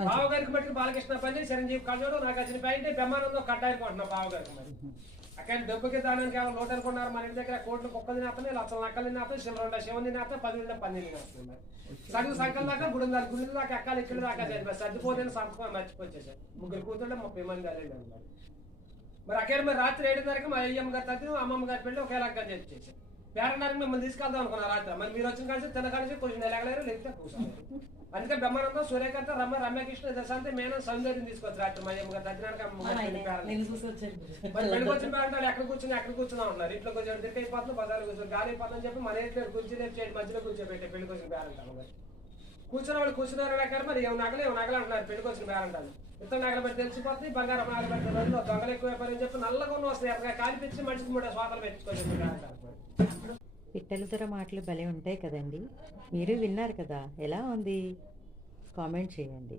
బావగారికి మట్టుకు బాలకృష్ణ పని, చిరంజీవి కళ్ళోడు, నాకు వచ్చిన ప్యాంట్ బ్రహ్మానందం కట్టాయనుకుంటున్నా బావగారికి మరి. అక్కడ డబ్బుకి దానికి ఏమైనా లోటు అనుకున్నారు. మన ఇంటి దగ్గర కోట్లు కుక్కలు తినేస్తాయి, లక్షల నక్కలు తినేస్తాయి, శివరుండ శివం తినేస్తాయి, 10 పంది తినేస్తాయి. మరి సగం సంకల్ దాకా గుడి దాకా ఎక్కాలి, ఇక్కడ దాకా చదివా సర్దిపోతే సంతకం మర్చిపోచ్చేసారు. 3 కూతుళ్ళు 30 మంది కలిగి ఉన్నారు. మరి అక్కడ మరి రాత్రి 7:30కి మా అయ్యమ్మ గారు తగ్గి అమ్మమ్మ గారి పెళ్ళి ఒకేలాగా చేసేసారు. పేరన్నరకి మిమ్మల్ని తీసుకెళ్దాం అనుకున్నా రాత్రి. మరి మీరు వచ్చిన కలిసి తినకాల్సి కొంచెం ఎలాగలేరు లేకపోతే కూర్చోలేరు. అందుకే బ్రహ్మానందం, సూర్యకాంత, రమ్యకృష్ణ, దశాంతి, మేనం, సౌందర్యం తీసుకొచ్చి రాత్రి మా అయ్యమ్మ గారు తగ్గినాక మరి పెళ్లికి వచ్చిన పేరంటారు ఎక్కడ కూర్చున్నా ఉంటున్నారు. ఇంట్లో కొంచెం దిక్కు అయిపోతుంది, బజార్లో కూర్చొని గాలి అయిపోతుందని చెప్పి మన ఇంట్లో కూర్చుని రేపు మధ్యలో కూర్చోబెట్టే పెళ్లికి వచ్చిన పేరంటారు. మరి కూర్చున్న వాళ్ళు కూర్చున్నారు అక్కడ మరి ఏం నగలు అంటున్నారు. పెళ్లికి వచ్చిన పేరంటారు ఇతర నగలు పెట్టి తెలిసిపోతుంది, బంగారం నగలు పెడితే రోజులు దొంగలు ఎక్కువైపోయి చెప్పి నల్లగా ఉన్న వస్తాయి. ఎక్కడ కాలిపించి మనిషికి 3 స్వాతలు పెట్టుకోవచ్చు పేరంటారు. పిట్టల ధర మాటలు భలే ఉంటాయి కదండి. మీరు విన్నారు కదా, ఎలా ఉంది కామెంట్ చేయండి.